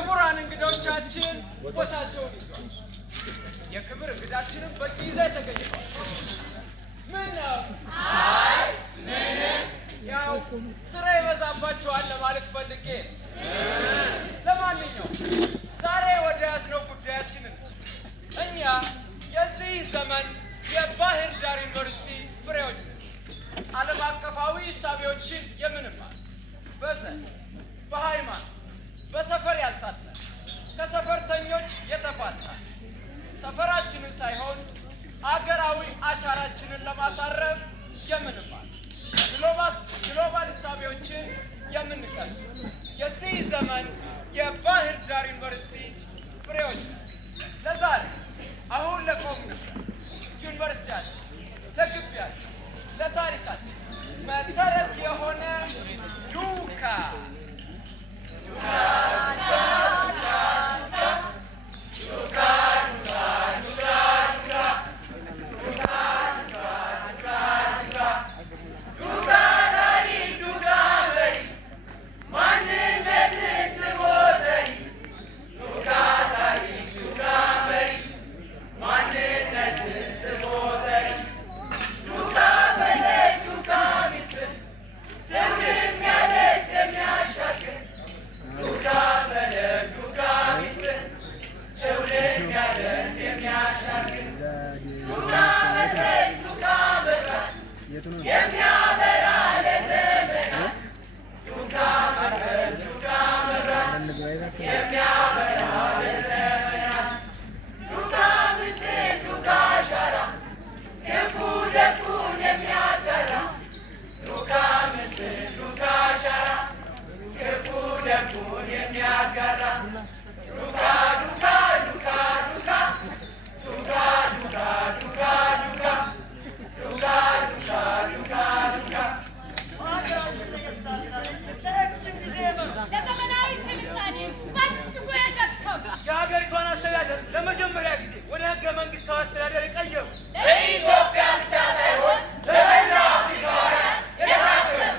ክቡራን እንግዶቻችን ቦታቸውን ይዘዋል። የክብር እንግዳችንም በጊዜ ተገኝቷል። ምን ነው? አይ ምንም፣ ያው ስራ ይበዛባቸዋል ለማለት ፈልጌ። ለማንኛውም ዛሬ ወደ ያዝነው ጉዳያችንን እኛ የዚህ ዘመን የባህር ዳር ዩኒቨርሲቲ ፍሬዎች ነን። ዓለም አቀፋዊ እሳቤዎችን የምንማር በዘር፣ በሃይማኖት፣ በሰፈር ያልታሰር ከሰፈርተኞች የተፋታ ሰፈራችንን ሳይሆን አገራዊ አሻራችንን ለማሳረፍ የምንማር ግሎባል እሳቤዎችን የምንቀርብ የዚህ ዘመን የባህር ዳር ዩኒቨርሲቲ ፍሬዎች ነን። ለዛሬ አሁን ለቆምንበት ዩኒቨርሲቲያችን ለግቢያችን ለታሪካችን መሰረት የሆነ ዱካ የሀገሪቷን አስተዳደር ለመጀመሪያ ጊዜ ወደ ህገ መንግስታዊ አስተዳደር የቀየሩ ለኢትዮጵያ ብቻ ሳይሆን ለመላው አፍሪካውያን የታገሉ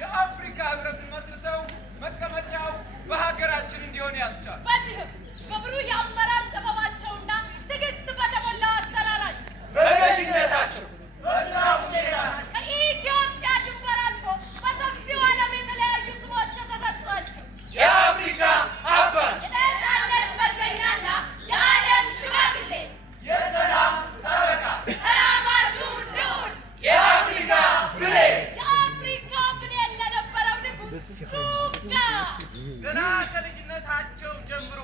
የአፍሪካ ህብረትን መስርተው መቀመጫው በሀገራችን እንዲሆን ያስቻሉ በዚህም በብሩህ የአመራር ጥበባቸውና ትዕግስት በተሞላው አሰራራቸው በገዥነታቸው በስራ ውጤታቸው ከኢትዮጵያ ድንበር አልፎ በሰፊው ዓለም የተለያዩ ስሞች ተሰጥቷቸው የአፍሪካ አባት የነፃነት መገኛና የዓለም ሽማግሌ የሰላም ጠበቃ ተራማጁ ልዑል የአፍሪካ ብሌን የአፍሪካ ብሌን ለነበረው ንጉሥ ዱካ ገና ከልጅነታቸው ጀምሮ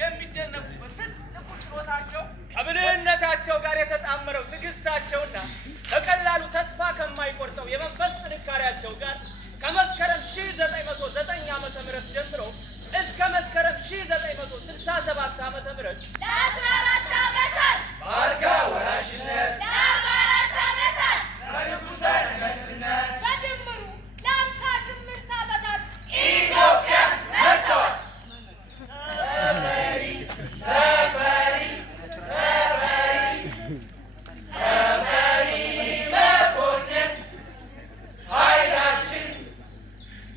የሚደነቁበት ትልቁ ችሎታቸው ከብልህነታቸው ጋር የተጣመረው ትዕግስታቸውና በቀላሉ ተስፋ ከማይቆርጠው የመንፈስ ጥንካሬያቸው ጋር ከመስከረም 1909 ዓመተ ምህረት ጀምሮ እስከ መስከረም 1967 ዓመተ ምህረት ለ14 ዓመታት በአልጋ ወራሽነት ለ44 ዓመታት በንጉሠ ነገሥትነት በድምሩ ለ58 ዓመታት ኢትዮጵያን መርተዋል። ተፈሪ ተፈሪ መኮንን ኃይላችን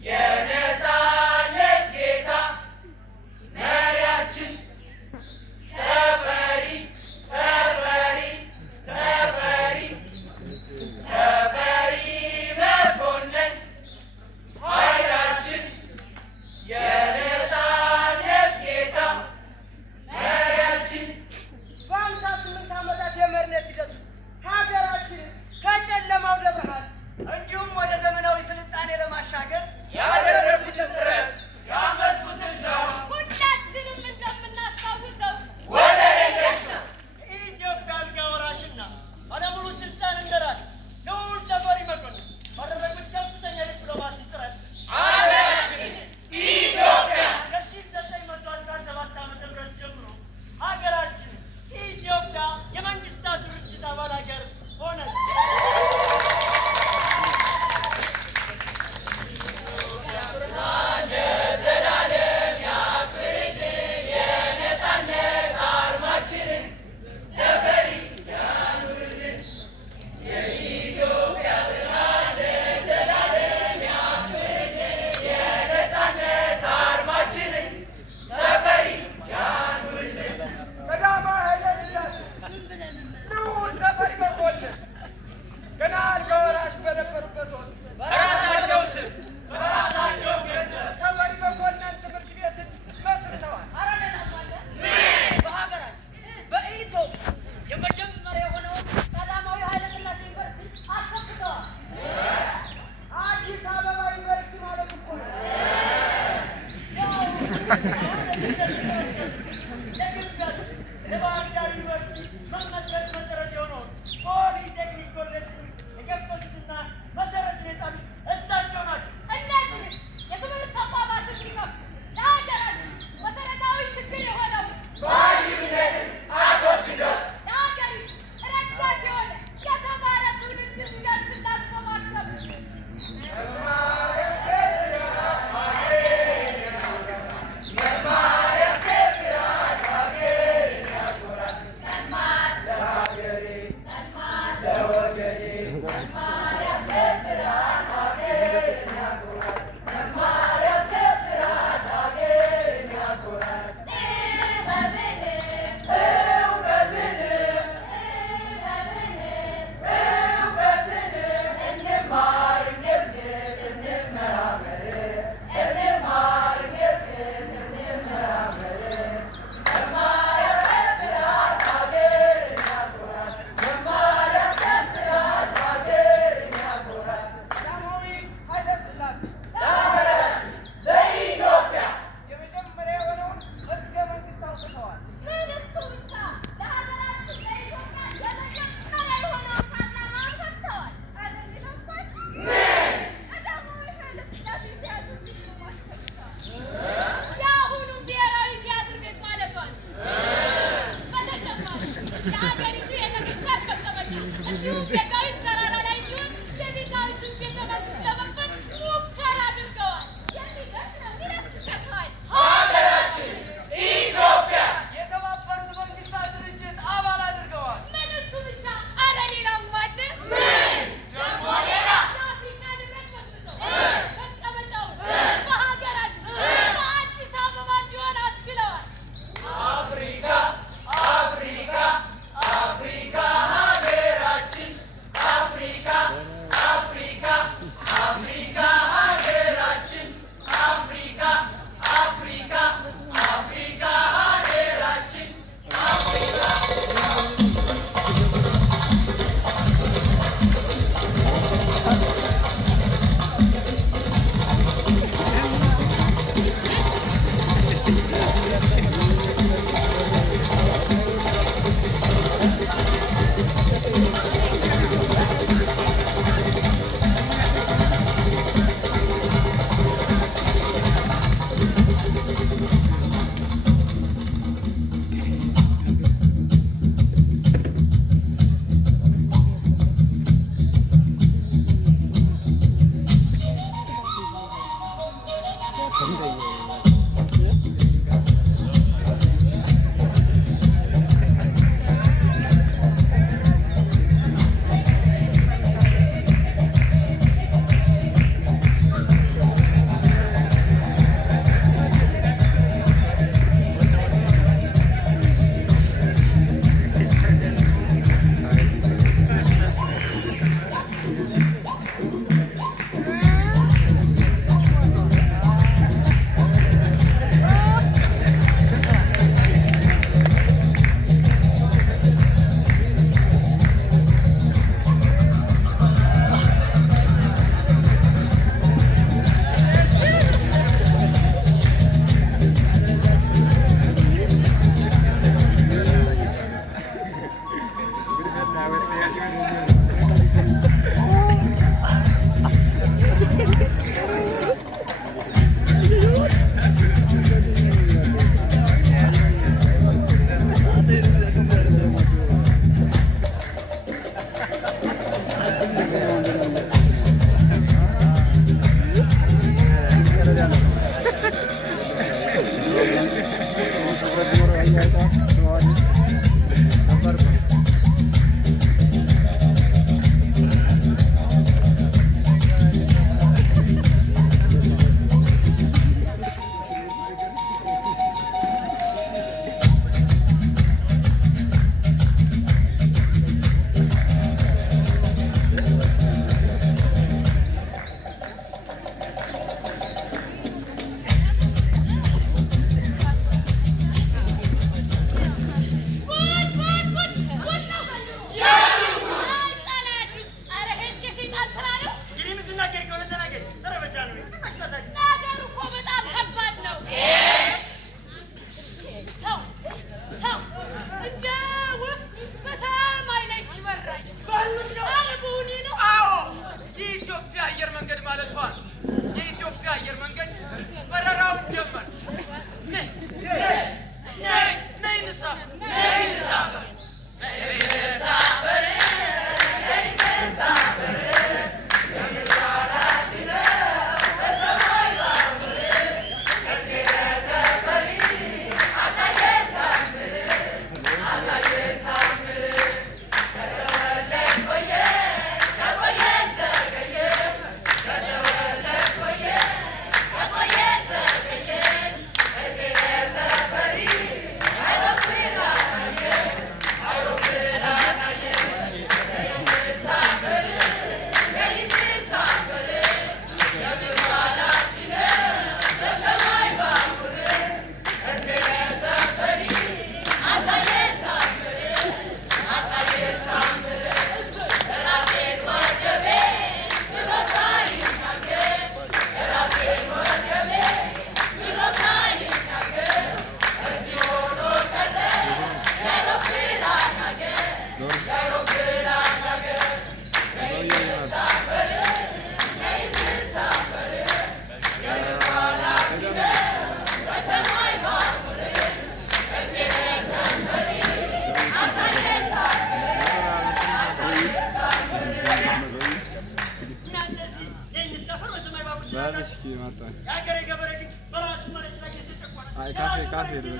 የነፃነት ጌታ መሪያችን ተፈሪ ተፈሪ የባህር ዳር ዩኒቨርሲቲ መመስረት መሰረት የሆነውን ፖሊቴክኒክ ኮሌጅን የከፈቱትና መሰረቱን የጣሉት እሳቸው ናቸው። እነዚህ የትምህርት ተቋማትን ሲከፍቱ ለሀገራችን መሰረታዊ ችግር የሆነው መሃይምነትን አስወግደው ለሀገሪቱ ረዳት የሆነ የተማረ ትውልድ እንዲደርስላት በማሰብ የሀገሪቱ የነገስታት መቀመጫ እንዲሁም የዳዊት ተራራ ላይ እንዲሆን የቤዛዊቱን ቤተ መንግስት ለመክፈት ሙከራ አድርገዋል። የሚገርም ነው። ይረስሰዋል። ሀገራችን ኢትዮጵያ የተባበሩት መንግስታት ድርጅት አባል አድርገዋል። ምን እሱ ብቻ? አረ ሌላም አለ። ምን ደግሞ ሌላ የአፍሪካ ንብረት መስርተው መቀመጫውን በሀገራችን በአዲስ አበባ እንዲሆን አስችለዋል። አፍሪካ አፍሪካ አፍሪካ ሀገራችን አፍሪካ አፍሪካ አፍሪካ ሀገራችን አፍሪካ አፍሪካ አፍሪካ ሀገራችን አፍሪካ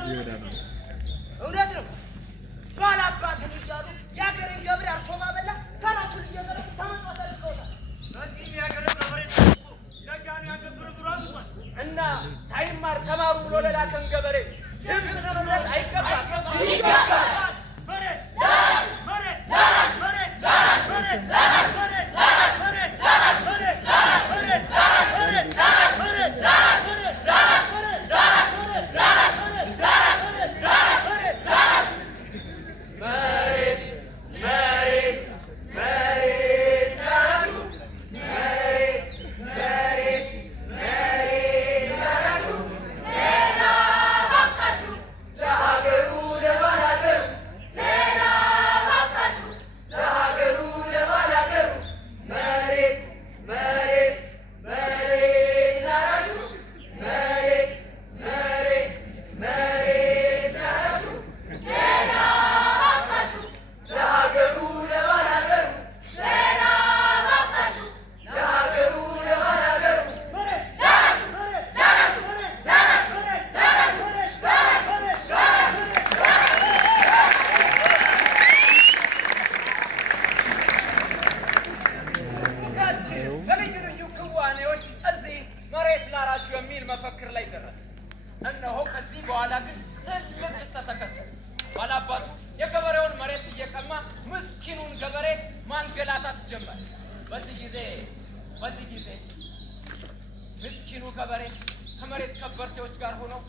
እውነት ነው። ባላባትን እያሉ የአገሬን ገብሬ አርሶ ማበላ ከራሱን እየዘረ ተመጣጣ አድርገውታል። እና ሳይማር ተማሩ ብሎ ለላከን ገበሬ ድምፅ ለመምረጥ አይገባም። ይገባል። መሬት ላራሽ መሬት ላራሽ መሬት ላራሽ መሬት ላራሽ መሬት ላራሽ መሬት ላራሽ መሬት ላራሽ መሬት ላራሽ መሬት ላራሽ መሬት ላራሽ መሬት ላራሽ መሬት ላራሽ መሬት ላራሽ መሬት ላራሽ መሬት ላራሽ መሬት ላራሽ መሬት መሬት መሬት ላራሹ መሬት መሬት መሬት ላራሹ ሌላ ባብሳሹ ለሀገሩ ለባላገሩ ሌላ ባብሳሹ ለሀገሩ ለባላገሩ መሬት መሬት መሬት ላራሹ መሬት መሬት መሬት ላራሹ ሌላ ባብሳሹ ለሀገሩ ለባላገሩ ሌላ ባብሳሹ ለሀገሩ ለባላገሩ መሬት ላራሹ መሬት ላራሹ መሬት ላራሹ መሬት ላራሹ መሬት ላራሹ መሬት ላራሹ በልዩ ልዩ ክዋኔዎች እዚህ መሬት ላራሹ የሚል መፈክር ላይ ደረሰ። እነሆ ከዚህ በኋላ ግን ትልቅ ክስተት ተከሰተ። ባላባቱ የገበሬውን መሬት እየቀማ ምስኪኑን ገበሬ ማንገላታት ጀመረ። በዚህ ጊዜ ምስኪኑ ገበሬ ከመሬት ከበርቴዎች ጋር ሆነው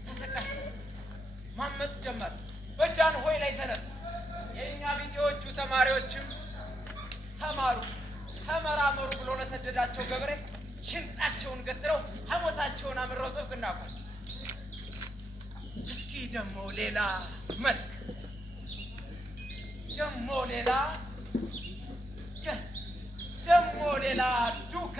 ተሰቃየ፣ ማመፅ ጀመረ። በጃንሆይ ላይ ተነሳ። የእኛ ቢጤዎቹ ተማሪዎችም ተማሩ ተመራመሩ ብሎ ለሰደዳቸው ገበሬ ሽንጣቸውን ገትረው ሐሞታቸውን አምረው ጥብቅና አቋል። እስኪ ደግሞ ሌላ መልክ ደግሞ ሌላ ዱካ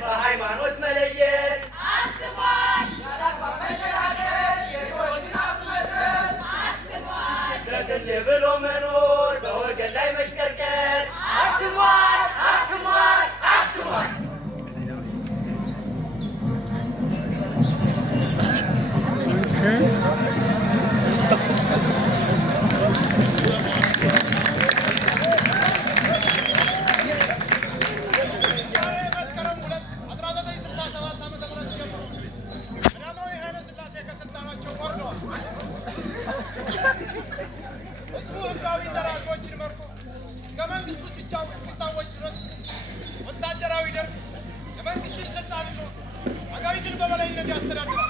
በሃይማኖት መለየት ለግል ብሎ መኖር በወገን ላይ መሽቀርቀር አትሟል አትሟል አትሟል። ህዝቡ ህጋዊ ደራሲዎችን መርጦ ከመንግስቱ ሲታወጅ ድረስ ወታደራዊ ደርግ የመንግስትን ስልጣን ይዞ አገሪቱን በበላይነት ያስተዳድራል።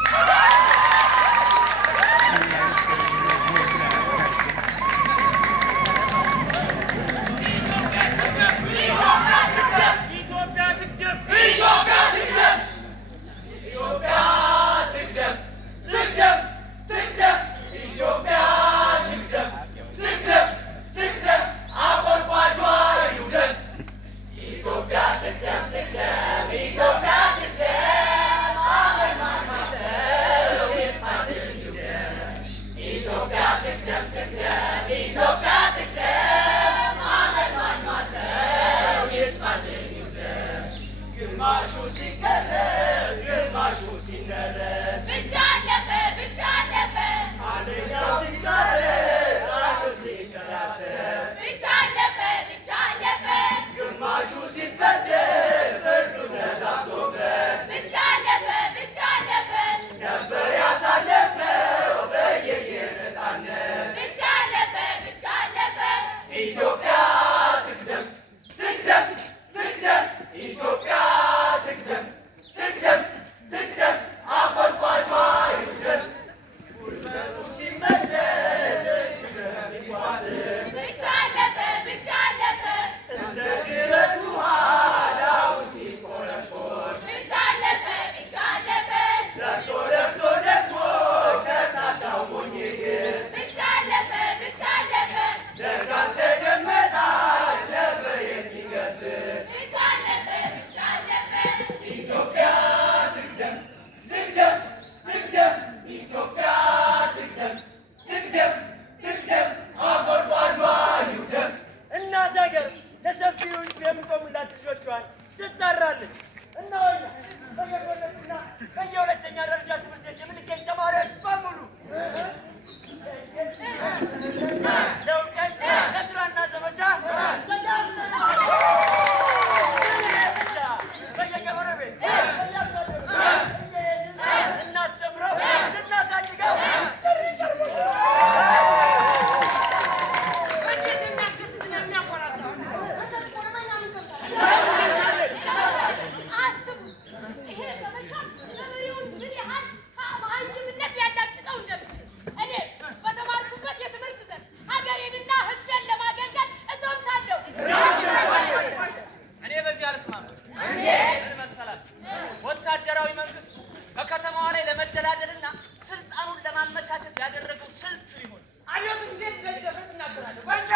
ለማመቻቸት ያደረገው ስልቱ ይሆን? አብዮቱ እንዴት እንደሚደፍር እናገራለሁ። ወንጃ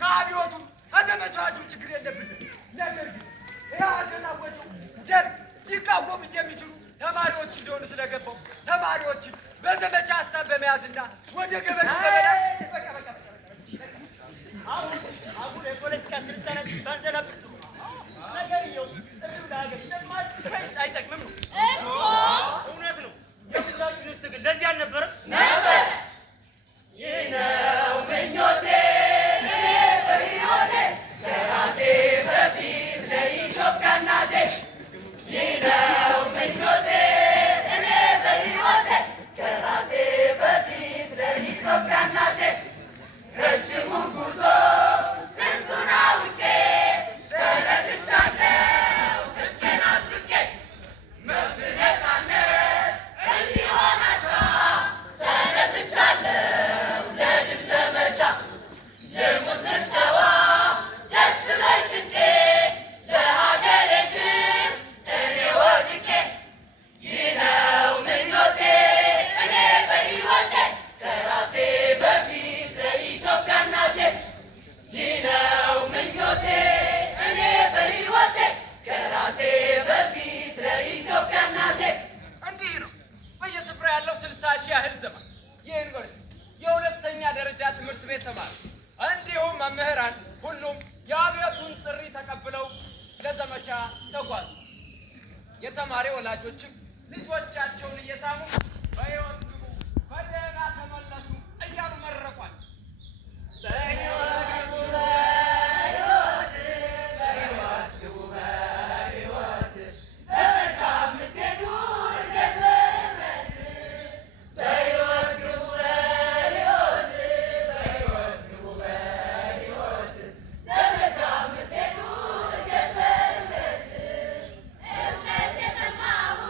ከአብዮቱ ከዘመቻዎቹ ችግር የለብንም። ነገር ግን ያገናወጀው ደርግ ሊቃወሙት የሚችሉ ተማሪዎች እንደሆኑ ስለገባው ተማሪዎችን በዘመቻ ሀሳብ በመያዝና ወደ ገበሬ በመላክ አሁን የፖለቲካ ትንታኔያችን ባንዘላብር ነገርየው እዚሁ ለሀገር ይጠቅማል ወይስ አይጠቅምም ነው? እውነት ነው። የሁላችሁንስ ትግል ለዚህ አልነበረም? ነበር። ይህ ነው ምኞቴ እኔ በሕይወቴ ከራሴ በፊት ለኢትዮጵያ እናቴ። ይህ ነው ምኞቴ እኔ በሕይወቴ ከራሴ በፊት ለኢትዮጵያ እናቴ። ረጅሙን ጉዞ ጥንቱን አውቄ ተነስቻለሁ ትጥቄን አጥብቄ። መብት ነፃነት እንዲሆናቸው ተነስቻለሁ ለድል ዘመቻ። ልሙት ልሰዋ ደስ ብሎኝ ስቄ ለሀገሬ ግን እኔ ወድቄ። ይህ ነው ምኞቴ እኔ በሕይወቴ ከራሴ በፊት ለኢትዮጵያ እናቴ። ይህ ነው ምኞቴ እኔ በሕይወቴ ከራሴ በፊት ለኢትዮጵያ እናቴ። እንዲህ ነው በየስፍራ ያለው 60 ሺህ ያህል ዘመን የዩኒቨርሲቲ የሁለተኛ ደረጃ ትምህርት ቤት ተማሪ እንዲሁም መምህራን ሁሉም የአብዮቱን ጥሪ ተቀብለው ለዘመቻ ተጓዙ። የተማሪ ወላጆችም ልጆቻቸውን እየሳሙ በሕይወት ግቡ፣ በደህና ተመለሱ እያሉ መረቋል። በሕይወት ግቡ በሕይወት በሕይወት ግቡ በሕይወት ዘመቻ የምትሄዱ እንዴት በህብረት። በሕይወት ግቡ በሕይወት በሕይወት ግቡ በሕይወት ዘመቻ የምትሄዱ እንዴት በህብረት። እውነት የጠማሁ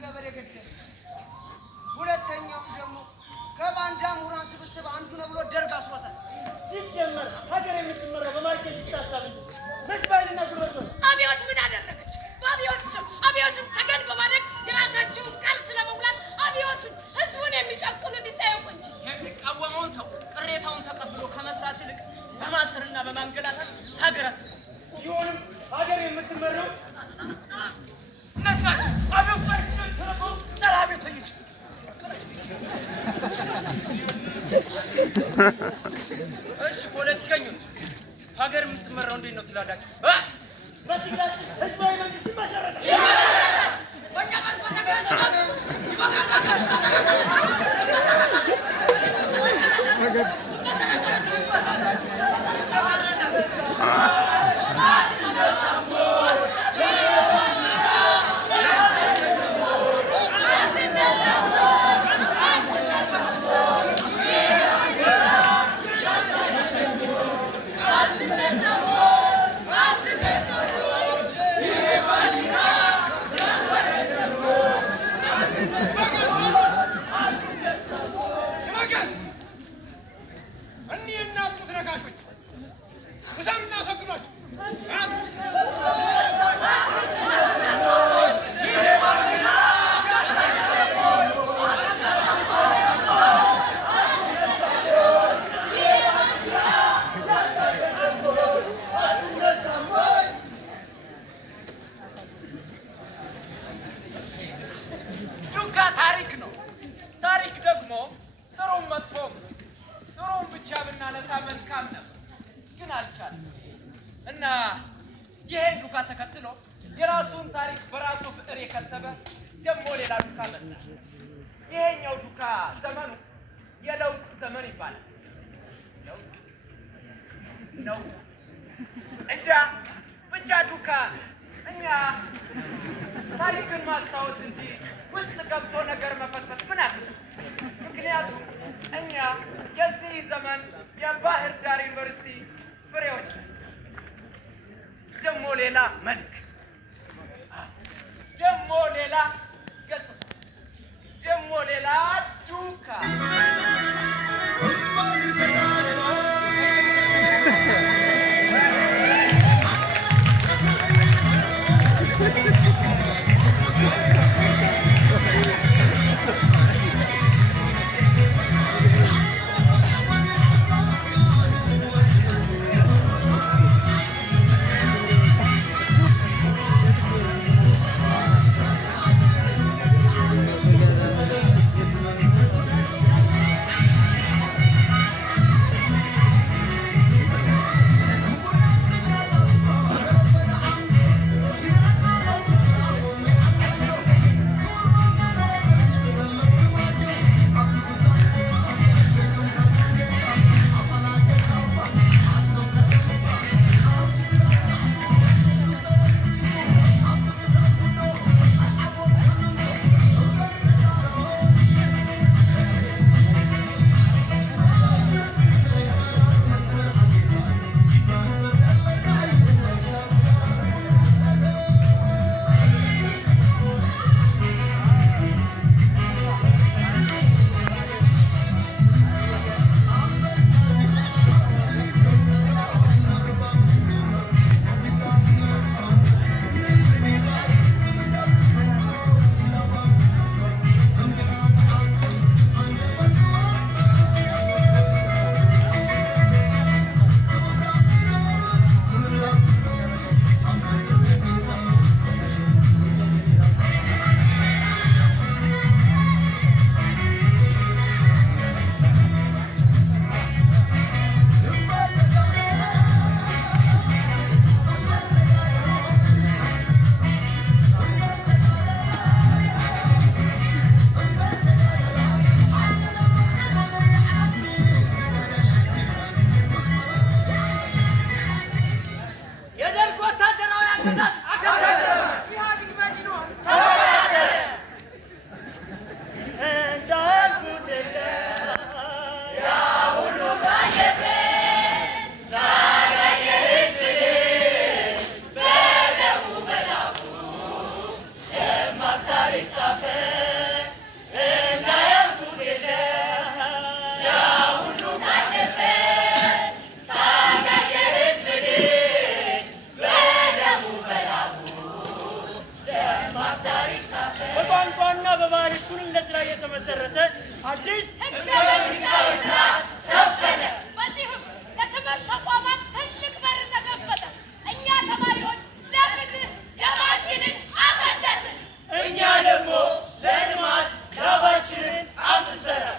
ገበሬ ገደለ። ሁለተኛው ደግሞ ከባንዳ ምሁራን ስብስብ አንዱ ነው ብሎ ደርግ አስሮታል። ሲጀመር ሀገር የምትመራው በማርኬት ሲታሰብ እንጂ መስባይልና ጉልበት ነው። አብዮት ምን አደረገች? በአብዮት ስም አብዮትን ተገን በማድረግ የራሳቸውን ቃል ስለመሙላት አብዮቱን ህዝቡን የሚጨቁኑት ይጠየቁ እንጂ የሚቃወመውን ሰው ቅሬታውን ተቀብሎ ከመስራት ይልቅ በማሰርና በማንገላታት ሀገራት ቢሆንም ሀገር የምትመራው እነዚህ ናቸው። አብዮት ላይ ተረፈው ጸረ አብዮተኞች እሺ ፖለቲከኞች ሀገር የምትመራው እንዴት ነው ትላላችሁ? በትግላችን ህዝባዊ መንግስት ይመሰረታል። በእኛ እና ይሄን ዱካ ተከትሎ የራሱን ታሪክ በራሱ ፍቅር የከተበ ደግሞ ሌላ ዱካ መጣ። ይሄኛው ዱካ ዘመኑ የለውጥ ዘመን ይባላል። ነው እንጃ ብቻ ዱካ እኛ ታሪክን ማስታወስ እንጂ ውስጥ ገብቶ ነገር መፈተሽ ምን አለ? ምክንያቱም እኛ የዚህ ዘመን የባህር ዳር ዩኒቨርሲቲ ፍሬዎች ደግሞ ሌላ መልክ፣ ደግሞ ሌላ ገጽታ፣ ደግሞ ሌላ ዱካ በቋንቋና በባህል እኩልነት ላይ የተመሰረተ አዲስ ህገ መንግስታዊ ስርዓት ሰፈነ። በዚህም ለትምህርት ተቋማት ትልቅ በር ተከፈተ። እኛ ተማሪዎች ለፍትህ ደማችንን አፈሰስን። እኛ ደግሞ ለልማት ላባችንን አፍሰናል።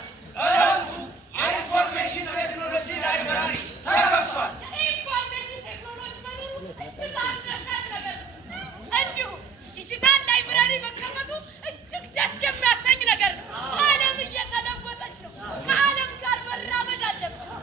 ኢንፎርሜሽን ቴክኖሎጂ ላይብራሪ ተከፍቷል። የኢንፎርሜሽን ቴክኖሎጂ መኖሩ እጅግ አስደሳች ነገር ነው። እንዲሁም ዲጂታል ላይብራሪ መከፈቱ እጅግ ደስ የሚያሰኝ ነገር ነው። ዓለም እየተለወጠች ነው። ከዓለም ጋር መራመድ አለብን።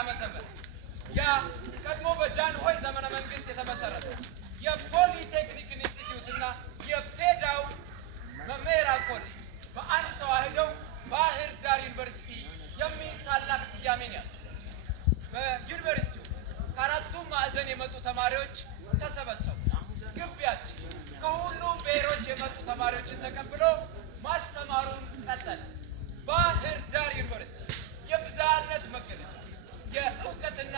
ዓመተ ምህረት ያ ቀድሞ በጃንሆይ ዘመነ መንግስት የተመሰረተ የፖሊቴክኒክ ኢንስቲትዩት እና የፔዳው መምህራን ኮሌጅ በአንድ ተዋህደው ባህር ዳር ዩኒቨርሲቲ የሚል ታላቅ ስያሜን ያዙ። በዩኒቨርሲቲው ከአራቱም ማዕዘን የመጡ ተማሪዎች ተሰበሰቡ። ግቢያችን ከሁሉም ብሔሮች የመጡ ተማሪዎችን ተቀብሎ ማስተማሩን ቀጠለ። ባህር ዳር ዩኒቨርሲቲ የብዝሃነት መገለጫ፣ የእውቀትና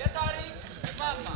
የታሪክ ማማ